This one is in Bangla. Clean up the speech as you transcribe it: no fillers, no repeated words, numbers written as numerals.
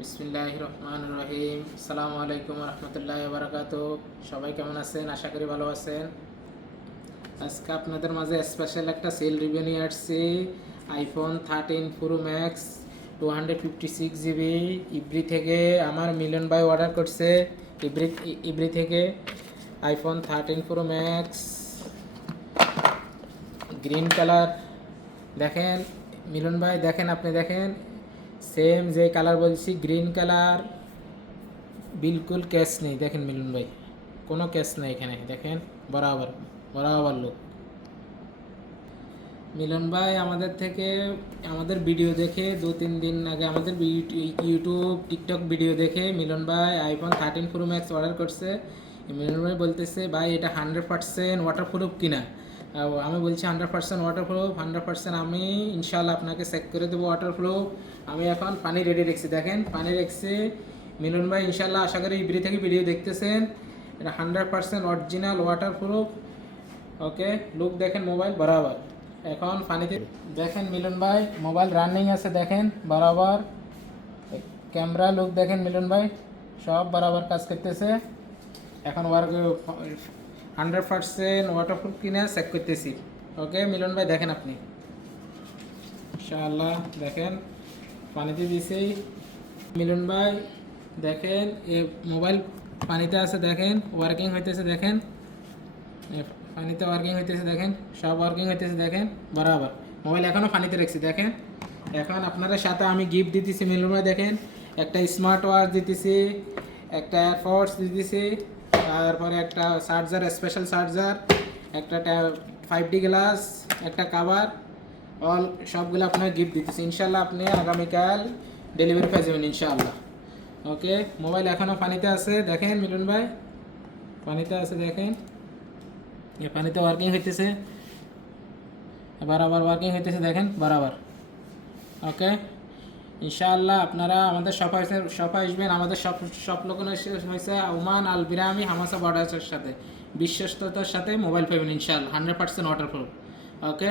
বিসমিল্লাহির রহমানির রহিম। আসসালামু আলাইকুম রহমতুল্লাহি ওয়া বারাকাতুহু। সবাই কেমন আছেন? আশা করি ভালো আছেন। আজকে আপনাদের মাঝে স্পেশাল একটা সেল রিভিউ নিয়ে আসছি। IPhone 13 pro max 256 GB every থেকে আমার মিলন ভাই অর্ডার করছে। ইব্রি থেকে iPhone 13 pro max green colour. দেখেন মিলন ভাই, দেখেন আপনি দেখেন, সেম যে কালার বলছি গ্রিন কালার, বিলকুল ক্যাশ নেই। দেখেন মিলন ভাই, কোনো ক্যাশ নেই এখানে। দেখেন বরাবর বরাবর লোক। মিলন ভাই আমাদের থেকে আমাদের ভিডিও দেখে 2-3 দিন আগে আমাদের ইউটিউব টিকটক ভিডিও দেখে মিলন ভাই আইফোন 13 প্রো ম্যাক্স অর্ডার করছে। মিলন ভাই বলতেছে ভাই এটা 100% ওয়াটারপ্রুফ কিনা। আমি বলছি 100% ওয়াটারপ্রুফ, 100% আমি ইনশাল্লাহ আপনাকে চেক করে দেবো ওয়াটারপ্রুফ। আমি এখন পানি রেডি রেখেছি, দেখেন পানি রেখেছি। মিলন ভাই ইনশাল্লাহ আশা করি ইব্রি থেকে ভিডিও দেখতেছেন, এটা 100% অরিজিনাল ওয়াটারপ্রুফ। ওকে, লুক দেখেন মোবাইল বরাবর। এখন পানিতে দেখেন মিলন ভাই মোবাইল রানিং আছে, দেখেন বরাবর। ক্যামেরা লুক দেখেন মিলন ভাই, সব বরাবর কাজ করতেছে। এখন 100% ওয়াটারপ্রুফ কিনা চেক করতেছি। ওকে মিলন ভাই দেখেন আপনি ইনশাআল্লাহ, দেখেন পানিতে দিয়েছি। মিলন ভাই দেখেন এ মোবাইল পানিতে আছে, দেখেন ওয়ার্কিং হইতেছে, দেখেন পানিতে ওয়ার্কিং হইতেছে, দেখেন সব ওয়ার্কিং হইতেছে, দেখেন বরাবর। মোবাইল এখনও পানিতে রাখছি, দেখেন। এখন আপনাদের সাথে আমি গিফট দিতেছি মিলন ভাই, দেখেন একটা স্মার্ট ওয়াচ দিতেছি, একটা এয়ারপডস দিতেছি, তারপরে একটা চার্জার, স্পেশাল চার্জার, একটা 5D গ্লাস, একটা কাভার, অল সবগুলো আপনার গিফট দিতেছি। ইনশাল্লাহ আপনি আগামীকাল ডেলিভারি পেয়ে যাবেন ইনশাআল্লাহ। ওকে, মোবাইল এখনও পানিতে আছে, দেখেন মিলন ভাই পানিতে আছে, দেখেন পানিতে ওয়ার্কিং হইতেছে, বরাবর ওয়ার্কিং হইতেছে, দেখেন বরাবর। ওকে, ইনশাআল্লাহ আপনারা আমাদের শপে আসবেন। আমাদের সব লোকেশন হয়েছে ওমান আল বিরামি হামাসা বর্ডারের সাথে, বিশ্বস্ততার সাথে মোবাইল পাবেন ইনশাআল্লাহ, 100% ওয়াটারপ্রুফ। ওকে।